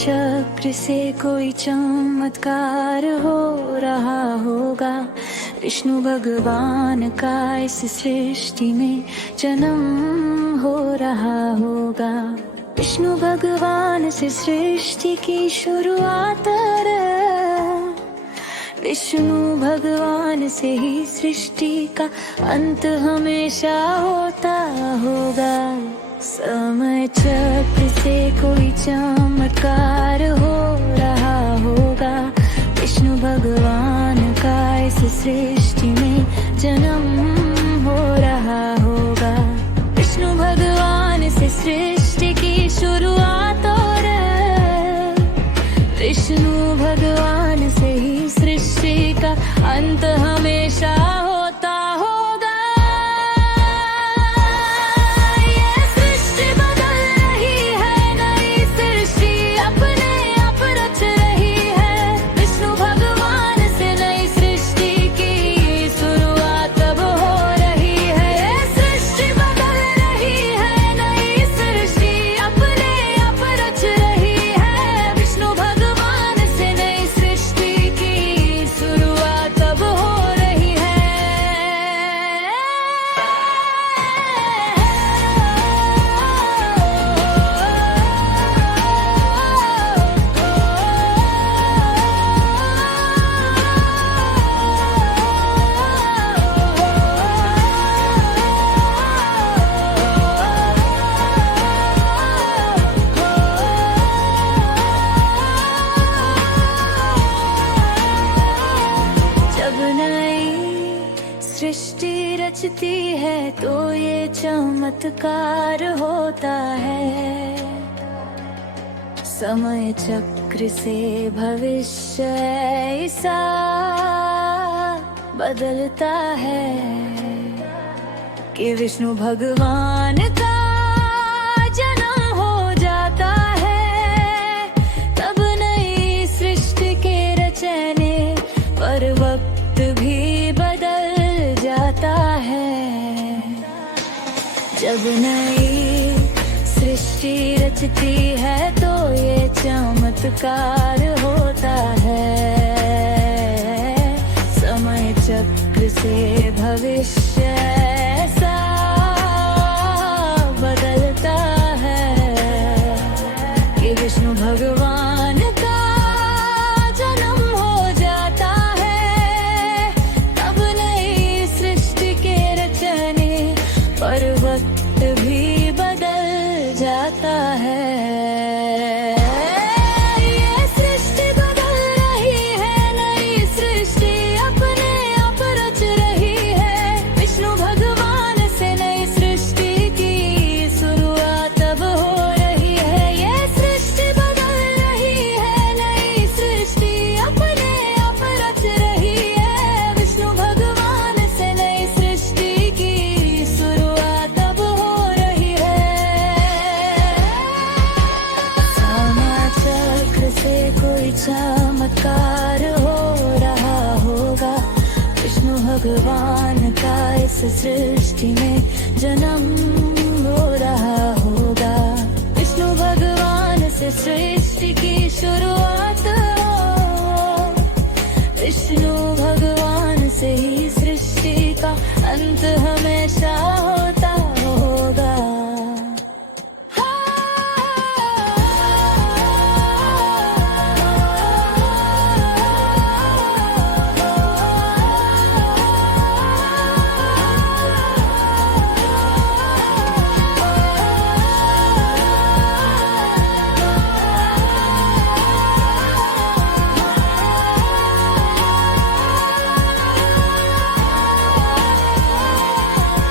चक्र से कोई चमत्कार हो रहा होगा। विष्णु भगवान का इस सृष्टि में जन्म हो रहा होगा। विष्णु भगवान से सृष्टि की शुरुआत विष्णु भगवान से ही सृष्टि का अंत हमेशा होता होगा। समय चक्र से कोई चमत्कार हो रहा होगा। विष्णु भगवान का इस सृष्टि में जन्म हो रहा होगा। विष्णु भगवान से सृष्टि की शुरुआत और विष्णु भगवान से ही सृष्टि का अंत हमेशा होता होगा। ये सृष्टि बदल रही है, नई सृष्टि अपने आप रच रही है। विष्णु भगवान से नई सृष्टि की शुरुआत अब हो रही है। ये सृष्टि बदल रही है, नई सृष्टि अपने आप रच रही है। विष्णु भगवान से नई सृष्टि की शुरुआत अब हो रही है। जब नई सृष्टि रचती है तो ये चमत्कार होता है। समय चक्र से भविष्य ऐसा बदलता है कि विष्णु भगवान का जन्म हो जाता है। तब नई सृष्टि के रचने पर वक्त भी बदल जाता है। जब नई सृष्टि रचती है तो ये चमत्कार होता है। समय चक्र से भविष्य ऐसा बदलता है कि विष्णु भगवान का जन्म हो जाता है। तब नई सृष्टि के रचने पर वक्त भी बदल जाता है। ये सृष्टि बदल रही है, नई सृष्टि अपने आप रच रही है। विष्णु भगवान से नई सृष्टि की शुरुआत अब हो रही है। ये सृष्टि बदल रही है, नई सृष्टि अपने आप रच रही है। विष्णु भगवान से नई सृष्टि की शुरुआत अब हो रही है। समय चक्र से कोई चमत्कार हो रहा होगा। विष्णु भगवान का इस सृष्टि में जन्म हो रहा होगा। विष्णु भगवान से सृष्टि की शुरुआत हो। विष्णु भगवान से ही सृष्टि का अंत हमेशा होता होगा।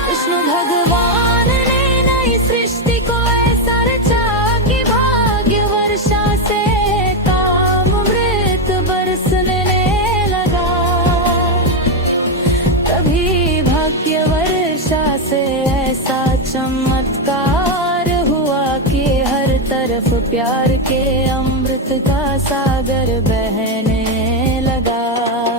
विष्णु भगवान ने नई सृष्टि को ऐसा रचा कि भाग्य वर्षा से काम अमृत बरसने लगा। तभी भाग्य वर्षा से ऐसा चमत्कार हुआ कि हर तरफ प्यार के अमृत का सागर बहने लगा।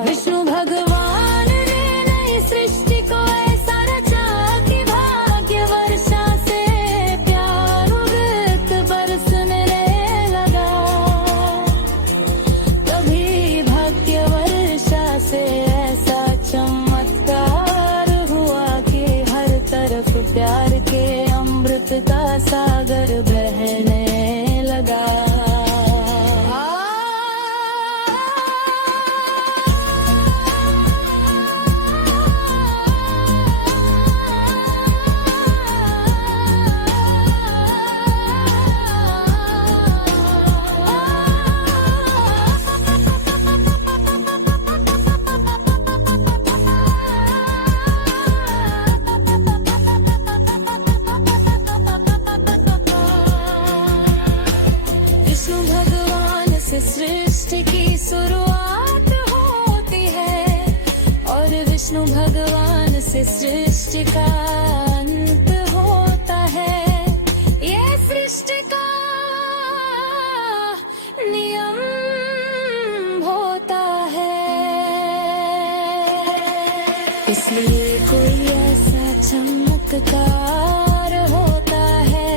विष्णु भगवान ने नई सृष्टि को ऐसा रचा कि भाग्य वर्षा से प्यार अमृत बरसने लगा। सृष्टि की शुरुआत होती है और विष्णु भगवान से सृष्टि का अंत होता है। ये सृष्टि का नियम होता है। इसलिए कोई ऐसा चमत्कार होता है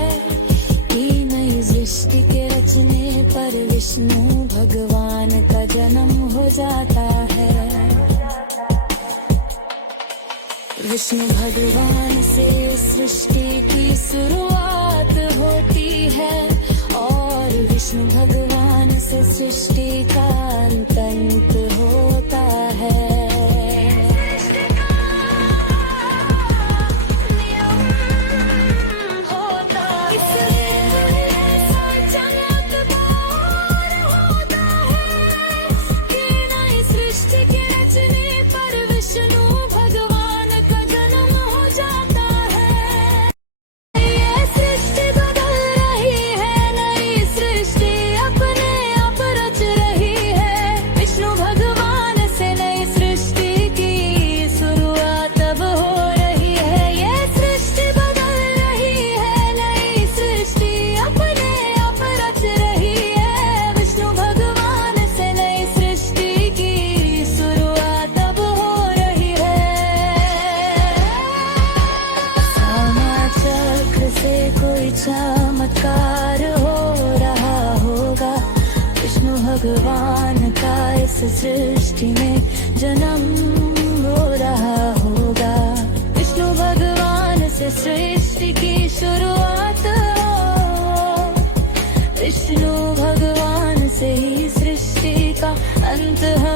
कि नई सृष्टि के रचने पर विष्णु भगवान का जन्म हो जाता है। विष्णु भगवान से सृष्टि की शुरुआत होती है और विष्णु भगवान से सृष्टि का अंत होता है। चमत्कार हो रहा होगा, विष्णु भगवान का इस सृष्टि में जन्म हो रहा होगा। विष्णु भगवान से सृष्टि की शुरुआत हो, विष्णु भगवान से ही सृष्टि का अंत हो।